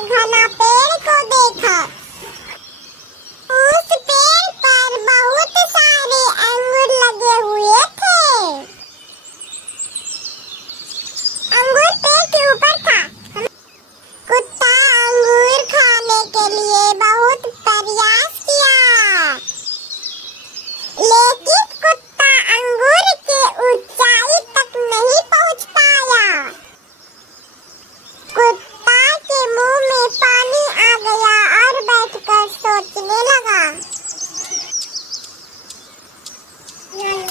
घना पेड़ को देखा। उस पेड़ पर बहुत सारे अंगूर लगे हुए थे। अंगूर पेड़ के ऊपर था। कुत्ता अंगूर खाने के लिए बहुत प्रयास किया, लेकिन कुत्ता अंगूर के ऊंचाई तक नहीं पहुंच पाया। कुत्ता के मुंह में पानी आ गया और बैठकर सोचने लगा।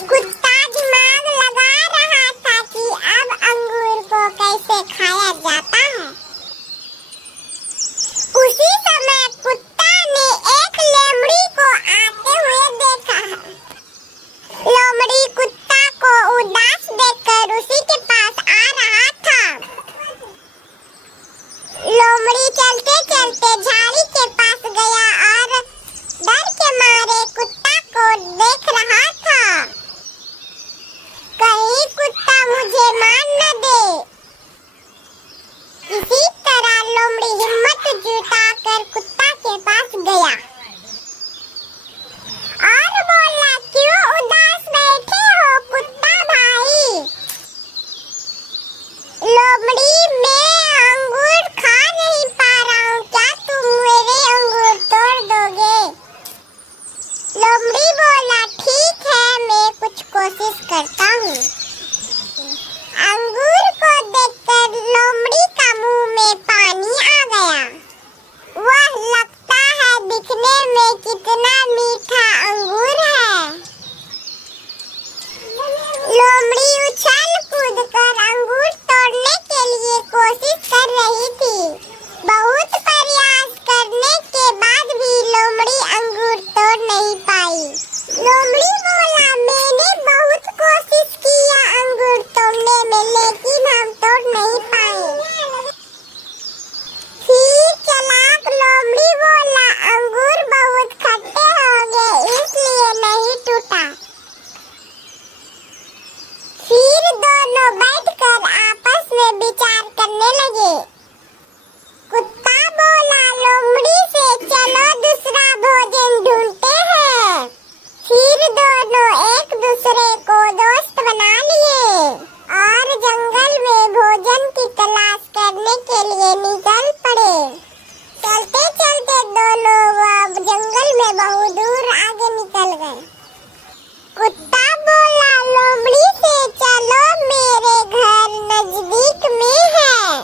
कुत्ता दिमाग लगा रहा था कि अब अंगूर को कैसे खाया जाता है। उसी समय कुत्ता ने एक लोमड़ी को आते हुए देखा। लोमड़ी कुत्ता को उदास देखकर उसी के पास आ रहा था। लोमड़ी चलते चलते झाड़ी के पास गया और डर के मारे कुत्ता को देख रहा था। कहीं कुत्ता मुझे मार न दे। इसी तरह लोमड़ी हिम्मत जुटाकर कुत्ता के पास गया और बोला, क्यों उदास बैठे हो कुत्ता भाई? लोमड़ी, मैं अंगूर खा नहीं पा रहा हूँ, क्या तुम मेरे अंगूर तोड़ दोगे? लोमड़ी बोला, ठीक है, मैं कुछ कोशिश करता हूँ। अंगूर को देखकर लोमड़ी का मुंह में पानी आ गया। वह लगता है दिखने में कितना मीठा अंगूर है। लोमड़ी उछल कूद कर अंगूर तोड़ने के लिए कोशिश कर रही थी। बहुत प्रयास करने के बाद भी लोमड़ी अंगूर तोड़ नहीं पाई। लोमड़ी बोला, मैंने बहुत कोशिश किया अंगूर तोड़ने में, लेकिन हम तोड़ नहीं पाए। फिर चालाक लोमड़ी बोला, अंगूर बहुत खट्टे होंगे इसलिए नहीं टूटा। फिर दोनों बैठकर आपस में विचार करने लगे। कुत्ता बोला लोमड़ी से, चलो दूसरा भोजन ढूंढते हैं। फिर दोनों एक दूसरे को दोस्त बना लिए और जंगल में भोजन की तलाश करने के लिए निकल पड़े। चलते चलते दोनों अब जंगल में बहुत दूर आगे निकल गए। कुत्ता बोला लोमड़ी से, चलो मेरे घर नजदीक में है,